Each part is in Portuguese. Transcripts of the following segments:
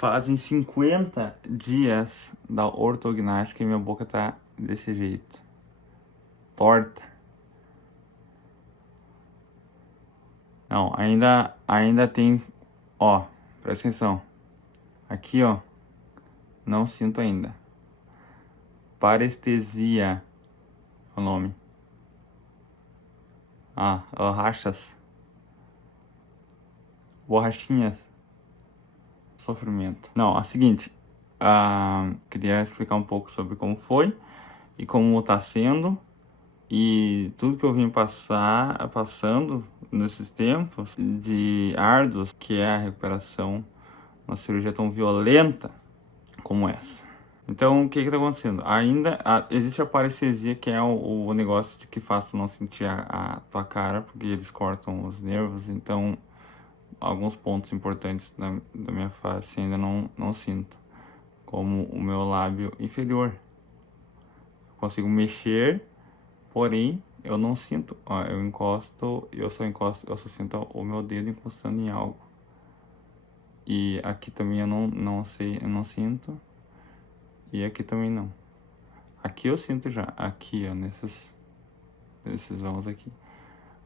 Fazem 50 dias da ortognática e minha boca tá desse jeito. Torta. Não, ainda tem, ó, presta atenção. Aqui, ó, não sinto ainda. Parestesia é o nome. Rachas. Borrachinhas. Sofrimento. Não, é o seguinte. Queria explicar um pouco sobre como foi e como tá sendo. E tudo que eu vim passando nesses tempos de árduos, que é a recuperação, uma cirurgia tão violenta como essa. Então, o que tá acontecendo? Ainda existe a parestesia, que é o negócio de que faz tu não sentir a tua cara, porque eles cortam os nervos. Então, alguns pontos importantes da minha face ainda não sinto, como o meu lábio inferior. Consigo mexer, porém eu não sinto. Ó, eu só sinto o meu dedo encostando em algo. E aqui também eu não sinto. E aqui também não. Aqui eu sinto já. Aqui, ó, nesses vãos aqui.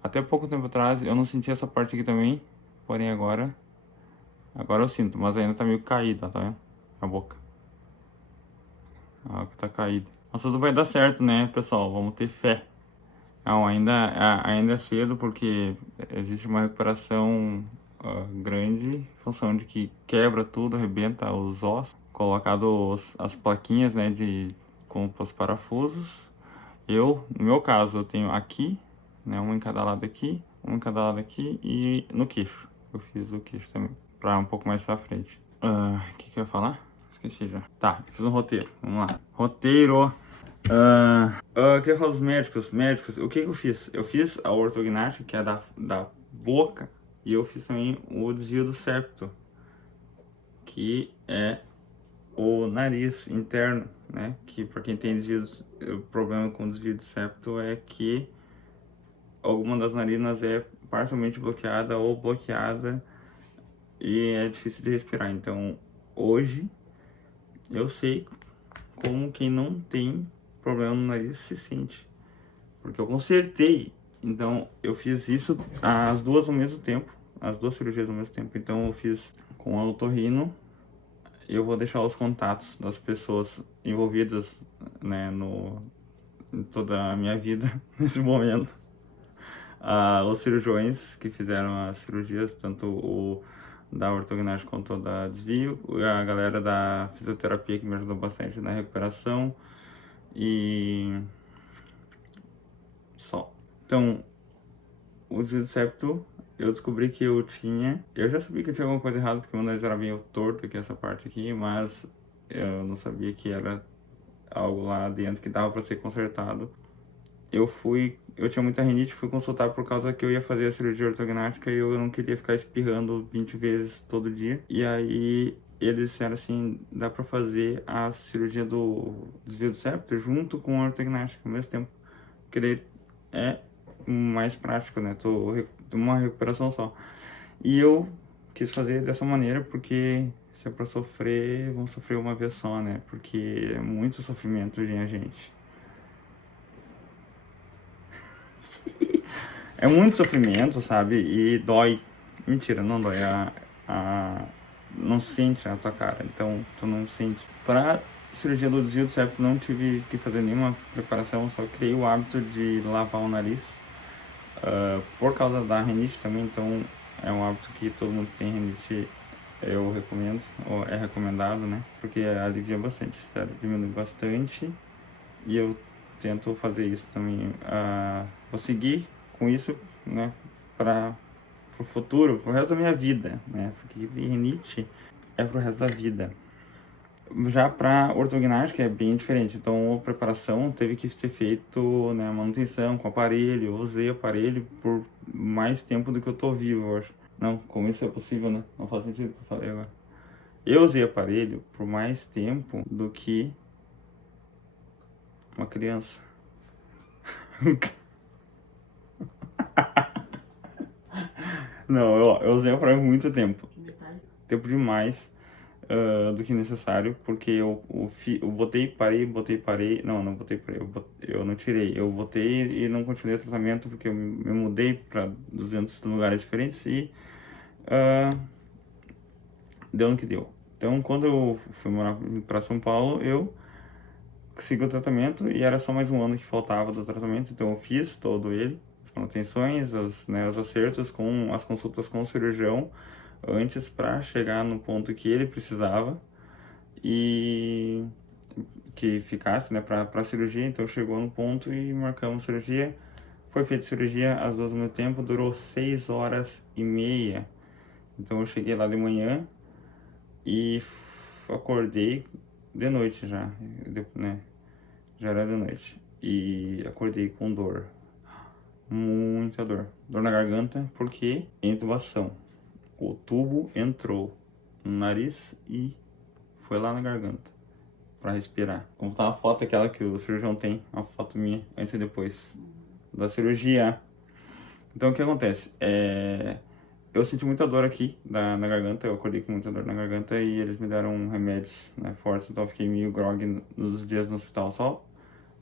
Até pouco tempo atrás eu não sentia essa parte aqui também. Porém agora eu sinto. Mas ainda tá meio caída, tá vendo? A boca. A boca tá caída. Mas tudo vai dar certo, né, pessoal? Vamos ter fé. Não, ainda é cedo, porque existe uma recuperação grande, em função de que quebra tudo, arrebenta os ossos, colocado as plaquinhas, né, com os parafusos. No meu caso, eu tenho aqui, né, uma em cada lado aqui, uma em cada lado aqui e no queixo. Eu fiz o queixo também, pra um pouco mais pra frente. O que eu ia falar? Esqueci já. Tá, fiz um roteiro, vamos lá. Roteiro. Eu queria falar dos médicos. O que eu fiz? Eu fiz a ortognática, que é da boca, e eu fiz também o desvio do septo, que é o nariz interno, né? Que para quem tem o problema com desvio do septo é que alguma das narinas é parcialmente bloqueada ou bloqueada e é difícil de respirar. Então, hoje eu sei como quem não tem problema no nariz se sente, porque eu consertei. Então eu fiz isso as duas ao mesmo tempo, as duas cirurgias ao mesmo tempo. Então eu fiz com a otorrino. Eu vou deixar os contatos das pessoas envolvidas, né, em toda a minha vida nesse momento. Os cirurgiões que fizeram as cirurgias, tanto o da ortognática quanto da desvio, a galera da fisioterapia que me ajudou bastante na recuperação, e só. Então, o desvio do septo, eu descobri que eu já sabia que eu tinha alguma coisa errada, porque meu nariz era meio torto aqui, essa parte aqui, mas eu não sabia que era algo lá dentro que dava para ser consertado. Eu tinha muita rinite, fui consultar por causa que eu ia fazer a cirurgia ortognática e eu não queria ficar espirrando 20 vezes todo dia. E aí eles disseram assim, dá pra fazer a cirurgia do desvio do septo junto com a ortognática ao mesmo tempo. Porque daí é mais prático, né? Uma recuperação só. E eu quis fazer dessa maneira porque se é pra sofrer, vamos sofrer uma vez só, né? Porque é muito sofrimento, gente. É muito sofrimento, sabe? E dói. Mentira, não dói. Não sente a tua cara, então tu não sente. Pra cirurgia do desvio do septo não tive que fazer nenhuma preparação, só criei o hábito de lavar o nariz. Por causa da rinite também, então é um hábito que todo mundo que tem rinite eu recomendo, ou é recomendado, né? Porque alivia bastante, sério, diminui bastante. E eu tento fazer isso também. Vou seguir com isso, né, para o futuro, pro resto da minha vida, né, porque rinite é pro resto da vida. Já para ortognática é bem diferente, então a preparação teve que ser feito, né, manutenção com aparelho. Eu usei aparelho por mais tempo do que eu tô vivo, eu acho. Não, como isso é possível, né? Não faz sentido o que eu falei agora. Eu usei aparelho por mais tempo do que uma criança. Não, eu usei aparelho por muito tempo. Tempo demais. do que necessário, porque eu botei, parei, não botei, parei, eu não tirei, eu botei e não continuei o tratamento porque eu me mudei para 200 lugares diferentes e deu no que deu. Então, quando eu fui morar para São Paulo, eu segui o tratamento e era só mais um ano que faltava do tratamento, então eu fiz todo ele, as manutenções, os acertos com as consultas com o cirurgião antes para chegar no ponto que ele precisava e que ficasse, né, para cirurgia. Então chegou no ponto e marcamos cirurgia. Foi feita cirurgia às 2 do meu tempo, durou 6 horas e meia. Então eu cheguei lá de manhã e acordei de noite já, né? Já era de noite. E acordei com dor. Muita dor. Dor na garganta, porque intubação. O tubo entrou no nariz e foi lá na garganta para respirar. Como tá a foto aquela que o cirurgião tem, a foto minha antes e depois da cirurgia. Então o que acontece? Eu senti muita dor aqui na garganta, eu acordei com muita dor na garganta e eles me deram remédios, né, fortes, então eu fiquei meio grog nos dias no hospital só.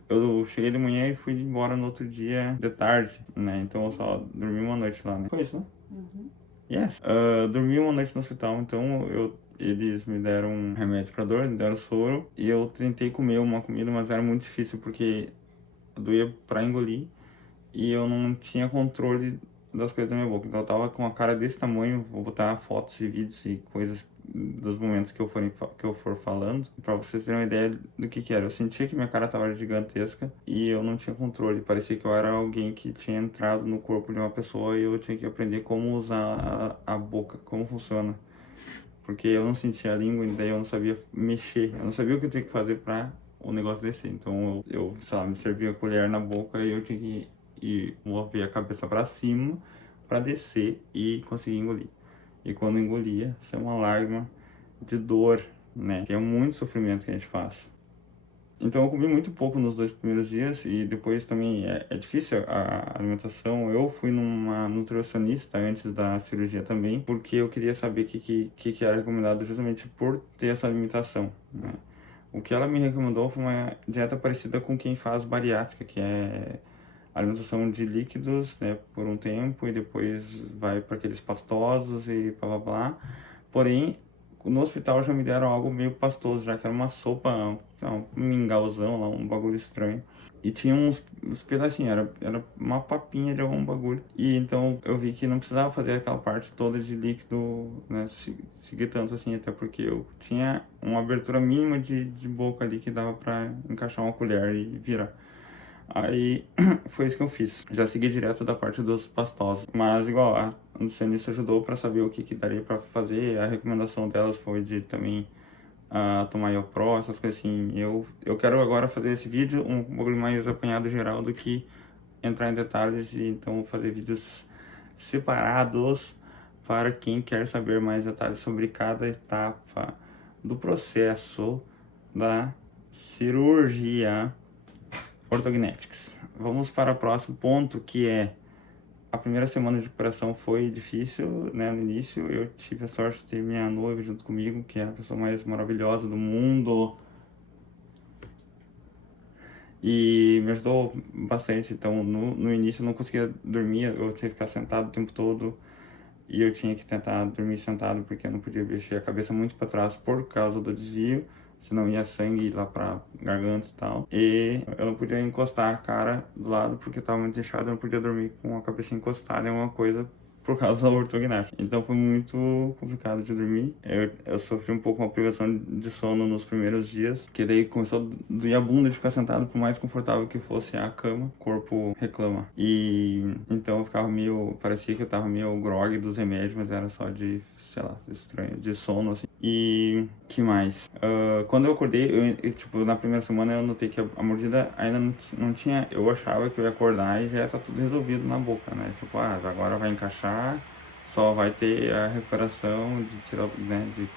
Eu cheguei de manhã e fui embora no outro dia de tarde, né, então eu só dormi uma noite lá, né. Foi isso, né? Uhum. Yes. Dormi uma noite no hospital, então eles me deram um remédio pra dor, me deram soro e eu tentei comer uma comida, mas era muito difícil porque doía pra engolir e eu não tinha controle das coisas da minha boca. Então eu tava com a cara desse tamanho, vou botar fotos e vídeos e coisas dos momentos que eu for falando, pra vocês terem uma ideia do que era. Eu sentia que minha cara tava gigantesca e eu não tinha controle. Parecia que eu era alguém que tinha entrado no corpo de uma pessoa e eu tinha que aprender como usar a boca, como funciona. Porque eu não sentia a língua e daí eu não sabia mexer. Eu não sabia o que eu tinha que fazer pra o negócio descer. Então eu sei lá, me servia a colher na boca e eu tinha que mover a cabeça para cima para descer e conseguir engolir. E quando engolia, isso é uma lágrima de dor, né? Que é muito sofrimento que a gente faz. Então eu comi muito pouco nos 2 primeiros dias e depois também é difícil a alimentação. Eu fui numa nutricionista antes da cirurgia também, porque eu queria saber o que era recomendado justamente por ter essa limitação, né? O que ela me recomendou foi uma dieta parecida com quem faz bariátrica, que é alimentação de líquidos, né, por um tempo e depois vai para aqueles pastosos e blá blá blá. Porém, no hospital já me deram algo meio pastoso, já que era uma sopa, um mingauzão lá, um bagulho estranho. E tinha uns pedacinhos, era uma papinha de algum bagulho. E então eu vi que não precisava fazer aquela parte toda de líquido, né, seguir tanto assim, até porque eu tinha uma abertura mínima de boca ali que dava para encaixar uma colher e virar. Aí foi isso que eu fiz. Já segui direto da parte dos pastosos. Mas igual, a nutricionista ajudou para saber o que daria para fazer. A recomendação delas foi de também tomar Iopró, essas coisas assim. Eu quero agora fazer esse vídeo um pouco mais apanhado geral do que entrar em detalhes. E então fazer vídeos separados para quem quer saber mais detalhes sobre cada etapa do processo da cirurgia Orthognetics. Vamos para o próximo ponto, que é a primeira semana de recuperação foi difícil, né? No início eu tive a sorte de ter minha noiva junto comigo, que é a pessoa mais maravilhosa do mundo, e me ajudou bastante. Então no início eu não conseguia dormir, eu tinha que ficar sentado o tempo todo e eu tinha que tentar dormir sentado porque eu não podia mexer a cabeça muito para trás por causa do desvio, senão ia sangue lá pra garganta e tal. E eu não podia encostar a cara do lado porque tava muito inchado, eu não podia dormir com a cabeça encostada em alguma coisa por causa da ortognática. Então foi muito complicado de dormir. Eu sofri um pouco uma privação de sono nos primeiros dias, que daí começou a doer a bunda de ficar sentado, por mais confortável que fosse a cama, o corpo reclama. E então eu ficava parecia que eu tava meio grog dos remédios, mas era só de, sei lá, estranho, de sono, assim. E que mais? Quando eu acordei, tipo, na primeira semana eu notei que a mordida ainda não tinha. Eu achava que eu ia acordar e já ia estar tudo resolvido na boca, né? Tipo, agora vai encaixar, só vai ter a recuperação de tirar, né,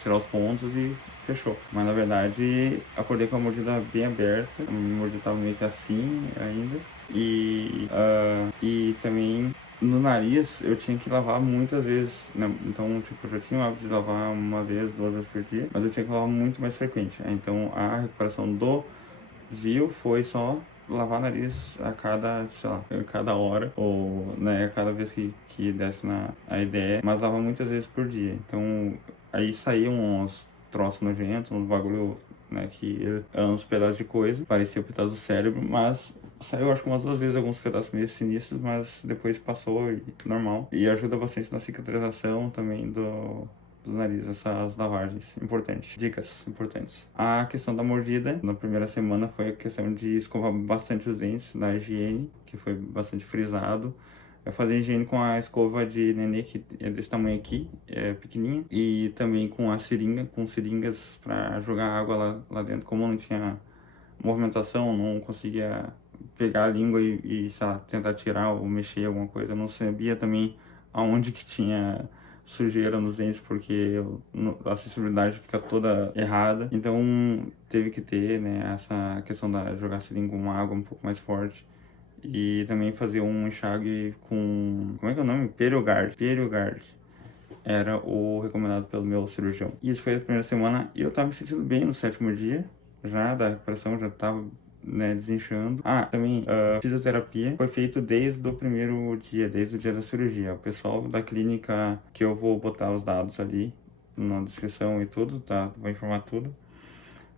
tirar os pontos e fechou. Mas na verdade, acordei com a mordida bem aberta, a mordida tava meio que assim ainda. E também no nariz eu tinha que lavar muitas vezes, né? Então, tipo, eu já tinha o hábito de lavar uma vez, 2 vezes por dia, mas eu tinha que lavar muito mais frequente. Então, a recuperação do desvio foi só lavar nariz a cada, sei lá, a cada hora, ou, né, a cada vez que desse a ideia, mas lava muitas vezes por dia. Então, aí saíam uns troços nojentos, uns bagulho, né, que uns pedaços de coisa, parecia um pedaço do cérebro, mas saiu acho que umas 2 vezes alguns pedaços meio sinistros, mas depois passou e normal. E ajuda bastante na cicatrização também do nariz, essas lavagens importantes, dicas importantes. A questão da mordida, na primeira semana foi a questão de escovar bastante os dentes, da higiene, que foi bastante frisado. Eu fazia higiene com a escova de nenê, que é desse tamanho aqui, é pequenininha, e também com a seringa, com seringas para jogar água lá dentro. Como não tinha movimentação, não conseguia pegar a língua e sei lá, tentar tirar ou mexer alguma coisa. Eu não sabia também aonde que tinha sujeira nos dentes, porque a acessibilidade fica toda errada. Então teve que ter, né, essa questão da jogar seringa com água um pouco mais forte. E também fazer um enxágue com, como é que é o nome? Periogard. Periogard era o recomendado pelo meu cirurgião. E isso foi a primeira semana e eu tava me sentindo bem no 7º dia, já da recuperação, já tava, né, desinchando. Também fisioterapia foi feito desde o primeiro dia, desde o dia da cirurgia. O pessoal da clínica, que eu vou botar os dados ali na descrição e tudo, tá? Vou informar tudo.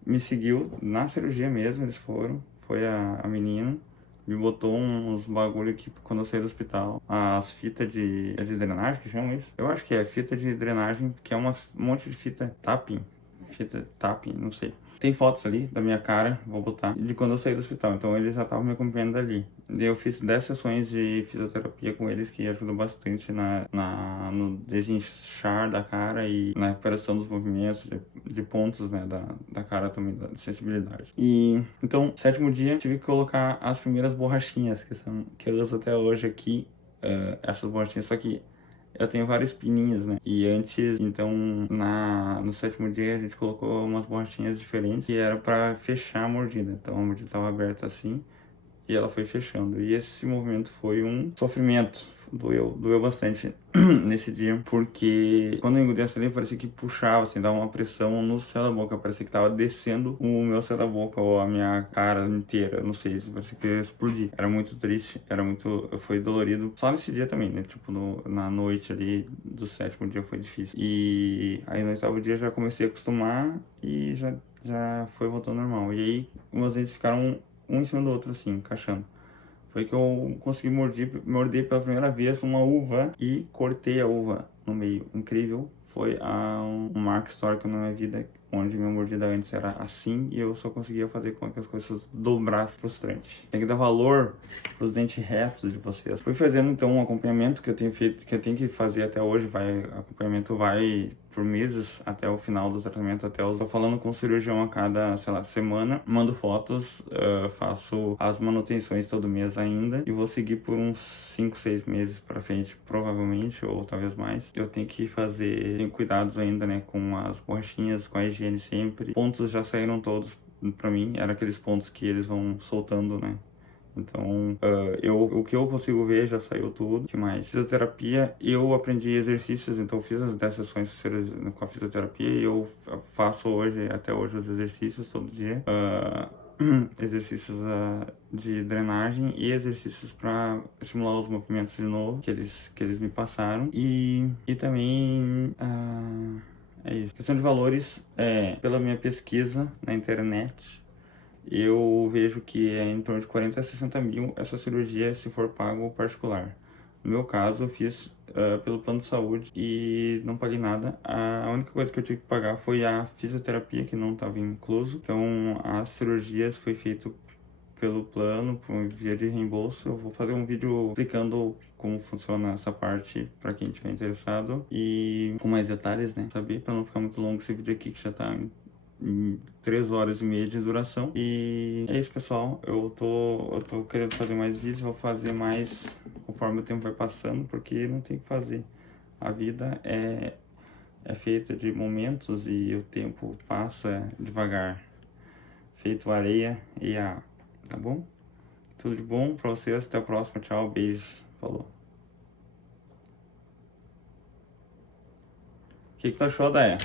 Me seguiu na cirurgia mesmo, eles foram, foi a menina. Me botou uns bagulho que quando eu saí do hospital, as fitas é de drenagem, que chamam isso? Eu acho que é fita de drenagem, que é um monte de fita tapping, não sei. Tem fotos ali da minha cara, vou botar, de quando eu saí do hospital, então eles já estavam me acompanhando dali. Daí eu fiz 10 sessões de fisioterapia com eles, que ajudou bastante no desinchar da cara e na recuperação dos movimentos, de pontos, né, da cara também, da sensibilidade. E então, 7º dia, tive que colocar as primeiras borrachinhas, que eu uso até hoje aqui, essas borrachinhas, só que eu tenho vários pininhos, né? E antes, então, no 7º dia, a gente colocou umas borrachinhas diferentes que era pra fechar a mordida. Então, a mordida tava aberta assim e ela foi fechando. E esse movimento foi um sofrimento. Doeu bastante nesse dia, porque quando eu engoli essa ali, parecia que puxava, assim, dava uma pressão no céu da boca, parecia que tava descendo o meu céu da boca, ou a minha cara inteira, não sei, parecia que ia explodir. Era muito triste, foi dolorido, só nesse dia também, né, tipo, na noite ali do 7º dia foi difícil. E aí no 8º dia já comecei a acostumar e já foi voltando normal. E aí meus dentes ficaram um em cima do outro, assim, encaixando. Foi que eu consegui morder pela primeira vez uma uva e cortei a uva no meio. Incrível. Foi um marco histórico na minha vida, onde minha mordida antes era assim e eu só conseguia fazer com que as coisas dobrassem. Frustrante. Tem que dar valor pros dentes retos de vocês. Fui fazendo então um acompanhamento que eu tenho feito, que eu tenho que fazer até hoje. Acompanhamento vai por meses até o final do tratamento, tô falando com o cirurgião a cada, sei lá, semana, mando fotos, faço as manutenções todo mês ainda e vou seguir por uns 5, 6 meses pra frente, provavelmente, ou talvez mais. Eu tenho que tenho cuidados ainda, né, com as borrachinhas, com a higiene sempre. Pontos já saíram todos pra mim, eram aqueles pontos que eles vão soltando, né. Então, o que eu consigo ver já saiu tudo. O que mais? Fisioterapia, eu aprendi exercícios, então fiz as 10 sessões com a fisioterapia e eu faço até hoje os exercícios todo dia. Exercícios de drenagem e exercícios para estimular os movimentos de novo, que eles me passaram. E também, é isso. Questão de valores, pela minha pesquisa na internet, eu vejo que é em torno de 40 a 60 mil essa cirurgia se for pago particular. No meu caso, eu fiz pelo plano de saúde e não paguei nada. A única coisa que eu tive que pagar foi a fisioterapia, que não estava incluso. Então, as cirurgias foi feito pelo plano, por via de reembolso. Eu vou fazer um vídeo explicando como funciona essa parte para quem estiver interessado e com mais detalhes, né? Saber, para não ficar muito longo esse vídeo aqui que já tá em 3 horas e meia de duração. E é isso, pessoal. Eu tô querendo fazer mais vídeos, vou fazer mais conforme o tempo vai passando, porque não tem o que fazer. A vida é feita de momentos e o tempo passa devagar. Feito areia e tá bom? Tudo de bom pra vocês, até a próxima, tchau, beijos, falou. que tu achou, Daia?